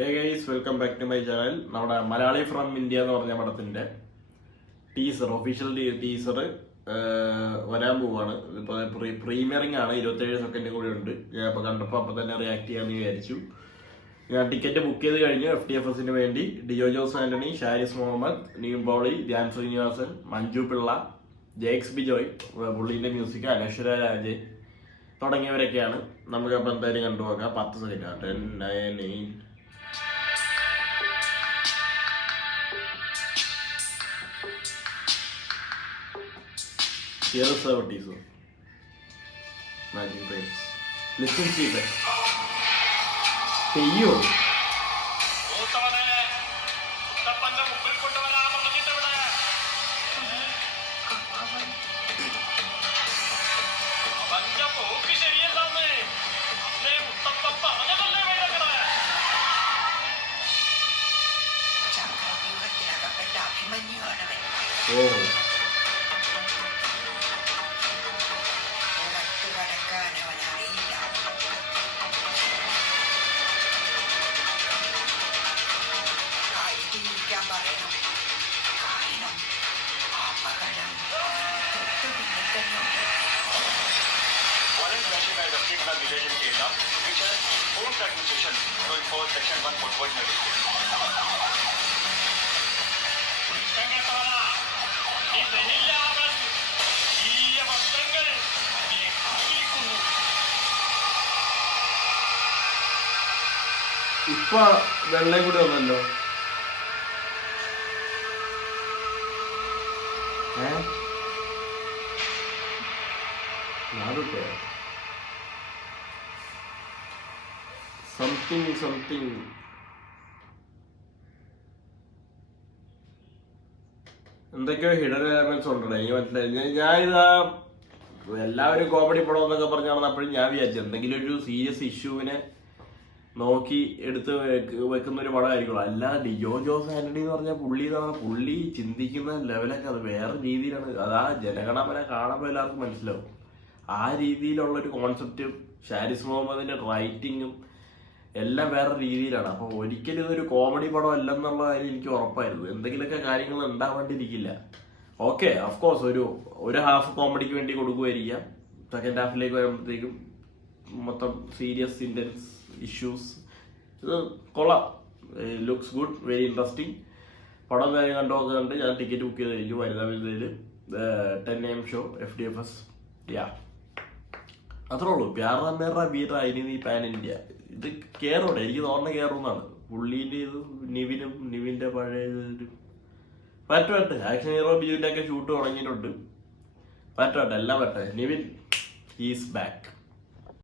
Hey guys, welcome back to my channel. നമ്മുടെ Malayali from India എന്ന് പറഞ്ഞ പടത്തിന്റെ ഒഫീഷ്യൽ ടീസർ വരാൻ പോവാണ്. ഇപ്പൊ പ്രീമിയറിംഗ് ആണ്, 27 സെക്കൻഡ് കൂടി ഉണ്ട്. ഞാൻ ഇപ്പൊ കണ്ടപ്പോൾ അപ്പൊ തന്നെ റിയാക്ട് ചെയ്യാന്ന് വിചാരിച്ചു. ഞാൻ ടിക്കറ്റ് ബുക്ക് ചെയ്ത് കഴിഞ്ഞു. FTFSന് വേണ്ടി ഡിജോ ജോസ് ആന്റണി, ഷാരിസ് മുഹമ്മദ്, നീം പോളി, ധ്യാൻ ശ്രീനിവാസൻ, മഞ്ജു പിള്ള, ജെക്സ് ബിജോയ്, പുള്ളിന്റെ മ്യൂസിക്, അനശ്വര രാജ് തുടങ്ങിയവരൊക്കെയാണ്. നമുക്കപ്പോൾ എന്തായാലും കണ്ടുപോകാം. 10 second 10, 9, 8. Here is our teaser. Magic Brains. Listen to it. Peyo. Oh. Section 1.1 ഇപ്പൊ വെള്ളം കൂടി വന്നല്ലോ. സംതിങ് എന്തൊക്കെയോ ഹിഡൻ എലമെന്റ്സ് ഉണ്ടോ എനിക്ക് മനസ്സിലായി. ഞാനിതാ എല്ലാവരും കോമഡി പടം എന്നൊക്കെ പറഞ്ഞു നടന്നപ്പോഴും ഞാൻ വിചാരിച്ചു എന്തെങ്കിലും ഒരു സീരിയസ് ഇഷ്യൂവിനെ നോക്കി എടുത്ത് വെക്കുന്ന ഒരു പടമായിരിക്കുള്ളൂ. അല്ലാതെ ഡിജോ ജോസ് ആന്റണി എന്ന് പറഞ്ഞാൽ പുള്ളി ചിന്തിക്കുന്ന ലെവലൊക്കെ അത് വേറെ രീതിയിലാണ്. അതാ ജനഗണമന കാണുമ്പോൾ എല്ലാവർക്കും മനസ്സിലാവും. ആ രീതിയിലുള്ള ഒരു കോൺസെപ്റ്റും ഷാരിസ് മുഹമ്മദിന്റെ റൈറ്റിങ്ങും എല്ലാം വേറെ രീതിയിലാണ്. അപ്പൊ ഒരിക്കലും ഇതൊരു കോമഡി പടം അല്ലെന്നുള്ള കാര്യം എനിക്ക് ഉറപ്പായിരുന്നു. എന്തെങ്കിലുമൊക്കെ കാര്യങ്ങൾ ഉണ്ടാവേണ്ടിയിരിക്കില്ല. ഓക്കെ, ഓഫ്കോഴ്സ് ഒരു ഹാഫ് കോമഡിക്ക് വേണ്ടി കൊടുക്കുമായിരിക്കാം. സെക്കൻഡ് ഹാഫിലേക്ക് വരുമ്പോഴത്തേക്കും മൊത്തം സീരിയസ് ഇന്റൻസ് ഇഷ്യൂസ്. ഇത് കൊള്ളാം, ലുക്സ് ഗുഡ്, വെരി ഇൻട്രസ്റ്റിംഗ്. പടം കാര്യം കണ്ട് ഞാൻ ടിക്കറ്റ് ബുക്ക് ചെയ്ത് കഴിഞ്ഞു. വനിതാ 10 AM ഷോ FTFS. അത്രേ ഉള്ളൂ. പ്യാറാ മേറാ വീറ ഇനി പാൻ ഇന്ത്യ. ഇത് കയറൂടെ, എനിക്ക് തോന്നുന്ന കയറുന്നതാണ്. പുള്ളീൻ്റെ ഇത് നിവിൻ്റെ പഴയ പറ്റട്ടെ. ആക്ഷൻ ഹീറോ ബിജുവിൻ്റെ ഒക്കെ ഷൂട്ട് തുടങ്ങിയിട്ടുണ്ട്. പറ്റട്ടെ, എല്ലാം പറ്റേ. Nivin is back.